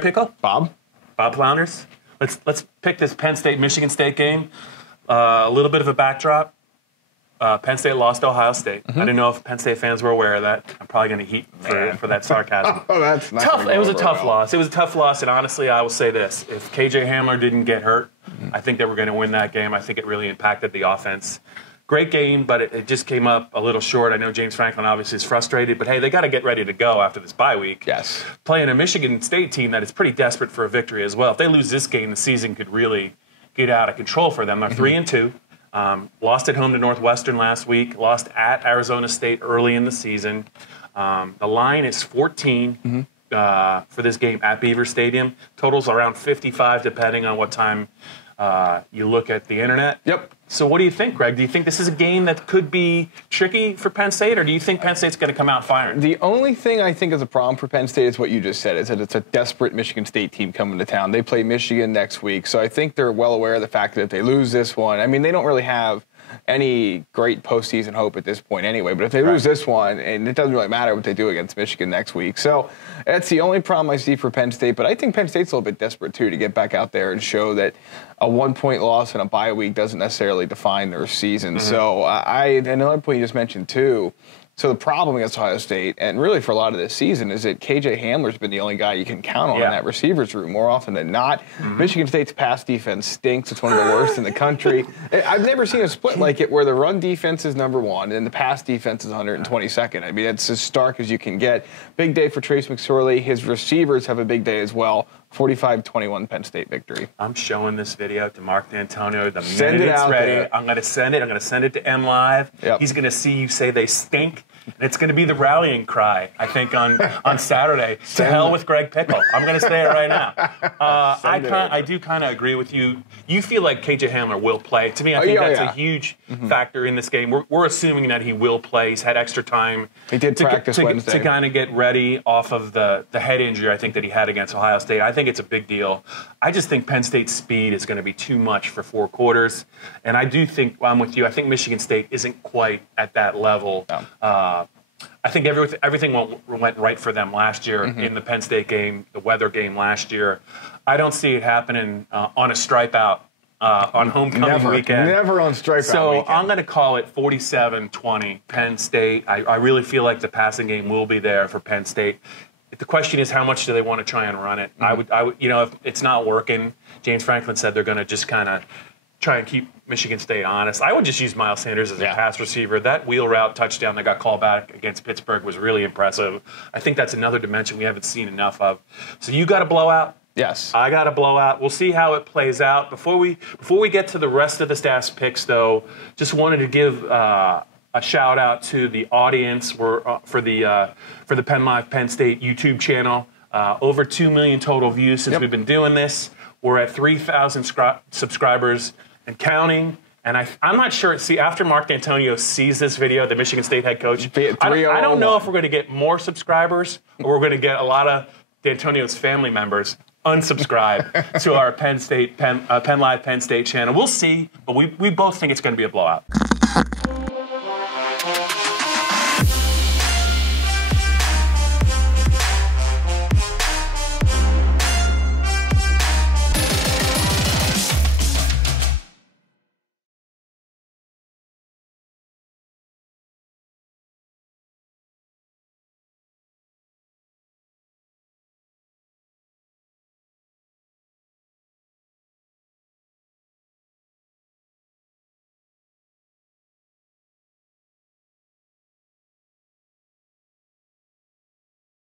Greg Pickle? Bob Flounders? Let's pick this Penn State Michigan State game. A little bit of a backdrop. Penn State lost to Ohio State. I didn't know if Penn State fans were aware of that. I'm probably going to heat for that sarcasm. Oh, that's not tough. It was a tough loss. It was a tough loss, and honestly, I will say this: if KJ Hamler didn't get hurt, I think they were going to win that game. I think it really impacted the offense. Great game, but it just came up a little short. I know James Franklin obviously is frustrated, but hey, they got to get ready to go after this bye week. Yes. Playing a Michigan State team that is pretty desperate for a victory as well. If they lose this game, the season could really get out of control for them. They're 3-2. Lost at home to Northwestern last week. Lost at Arizona State early in the season. The line is 14 for this game at Beaver Stadium. Totals around 55, depending on what time you look at the internet. Yep. So what do you think, Greg? Do you think this is a game that could be tricky for Penn State, or do you think Penn State's going to come out firing? The only thing I think is a problem for Penn State is what you just said, is that it's a desperate Michigan State team coming to town. They play Michigan next week, so I think they're well aware of the fact that if they lose this one, I mean, they don't really have any great postseason hope at this point anyway, but if they lose this one, and it doesn't really matter what they do against Michigan next week. So that's the only problem I see for Penn State, but I think Penn State's a little bit desperate, too, to get back out there and show that a one-point loss in a bye week doesn't necessarily define their season. So another point you just mentioned, too, so the problem against Ohio State, and really for a lot of this season, is that KJ Hamler's been the only guy you can count on in that receivers room more often than not. Michigan State's pass defense stinks. It's one of the worst in the country. I've never seen a split like it where the run defense is number one and the pass defense is 122nd. I mean, it's as stark as you can get. Big day for Trace McSorley. His receivers have a big day as well. 45-21 Penn State victory. I'm showing this video to Mark D'Antonio the minute it's ready. I'm going to send it. I'm going to send it to MLive. Yep. He's going to see you say they stink. And it's going to be the rallying cry, I think, on Saturday. To hell with Greg Pickle. I'm going to say it right now. I do kind of agree with you. You feel like KJ Hamler will play. To me, I think that's a huge factor in this game. We're assuming that he will play. He's had extra time. He did practice Wednesday. To kind of get ready off of the head injury I think that he had against Ohio State. I think it's a big deal. I just think Penn State's speed is going to be too much for 4 quarters. And I do think, I'm with you, I think Michigan State isn't quite at that level. I think everything went right for them last year in the Penn State game, the weather game last year. I don't see it happening on a stripe out on homecoming weekend. Never on stripe out So weekend. I'm going to call it 47-20 Penn State. I really feel like the passing game will be there for Penn State. The question is, how much do they want to try and run it? I would, if it's not working, James Franklin said they're going to just kind of try and keep Michigan State honest. I would just use Miles Sanders as a pass receiver. That wheel route touchdown that got called back against Pittsburgh was really impressive. I think that's another dimension we haven't seen enough of. So you got a blowout. Yes. I got a blowout. We'll see how it plays out. Before we get to the rest of the staff's picks, though, just wanted to give a shout out to the audience for the PennLive Penn State YouTube channel. Over 2 million total views since we've been doing this. We're at 3,000 subscribers and counting. And I'm not sure. See, after Mark D'Antonio sees this video, the Michigan State head coach, I don't know if we're going to get more subscribers or we're going to get a lot of D'Antonio's family members unsubscribe to our PennLive Penn State channel. We'll see, but we both think it's going to be a blowout.